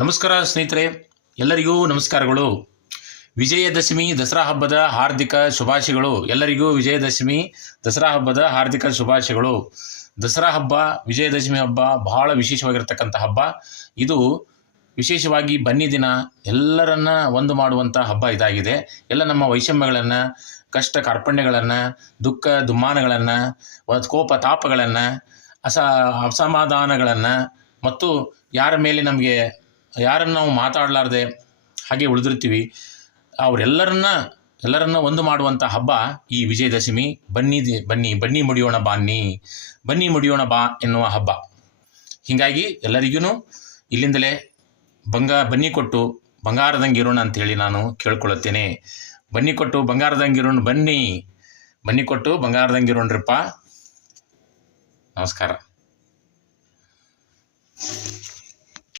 ನಮಸ್ಕಾರ ಸ್ನೇಹಿತರೆ, ಎಲ್ಲರಿಗೂ ನಮಸ್ಕಾರಗಳು. ವಿಜಯದಶಮಿ, ದಸರಾ ಹಬ್ಬದ ಹಾರ್ದಿಕ ಶುಭಾಶಯಗಳು. ಎಲ್ಲರಿಗೂ ವಿಜಯದಶಮಿ, ದಸರಾ ಹಬ್ಬದ ಹಾರ್ದಿಕ ಶುಭಾಶಯಗಳು. ದಸರಾ ಹಬ್ಬ, ವಿಜಯದಶಮಿ ಹಬ್ಬ ಬಹಳ ವಿಶೇಷವಾಗಿರ್ತಕ್ಕಂಥ ಹಬ್ಬ. ಇದು ವಿಶೇಷವಾಗಿ ಬನ್ನಿ ದಿನ ಎಲ್ಲರನ್ನ ಒಂದು ಮಾಡುವಂಥ ಹಬ್ಬ ಇದಾಗಿದೆ. ಎಲ್ಲ ನಮ್ಮ ವೈಷಮ್ಯಗಳನ್ನು, ಕಷ್ಟ ಕಾರ್ಪಣ್ಯಗಳನ್ನು, ದುಃಖ ದುಮ್ಮಾನಗಳನ್ನು ಕೋಪ ತಾಪಗಳನ್ನು, ಅಸ ಅಸಮಾಧಾನಗಳನ್ನು ಮತ್ತು ಯಾರ ಮೇಲೆ ನಮಗೆ ಯಾರನ್ನು ನಾವು ಮಾತಾಡಲಾರ್ದೆ ಹಾಗೆ ಉಳಿದಿರ್ತೀವಿ. ಅವರೆಲ್ಲರನ್ನ, ಎಲ್ಲರನ್ನ ಒಂದು ಮಾಡುವಂಥ ಹಬ್ಬ ಈ ವಿಜಯದಶಮಿ. ಬನ್ನಿ ಬನ್ನಿ ಬನ್ನಿ ಮುಡಿಯೋಣ ಬನ್ನಿ ಬನ್ನಿ ಮುಡಿಯೋಣ ಬಾ ಎನ್ನುವ ಹಬ್ಬ. ಹೀಗಾಗಿ ಎಲ್ಲರಿಗೂ ಇಲ್ಲಿಂದಲೇ ಬಂಗ, ಬನ್ನಿ ಕೊಟ್ಟು ಬಂಗಾರದಂಗಿರೋಣ ಅಂತೇಳಿ ನಾನು ಕೇಳ್ಕೊಳ್ಳುತ್ತೇನೆ ಬನ್ನಿ ಕೊಟ್ಟು ಬಂಗಾರದಂಗಿರೋಣ ಬನ್ನಿ. ಬನ್ನಿ ಕೊಟ್ಟು ಬಂಗಾರದಂಗಿರೋಣ್ರಪ್ಪ. ನಮಸ್ಕಾರ.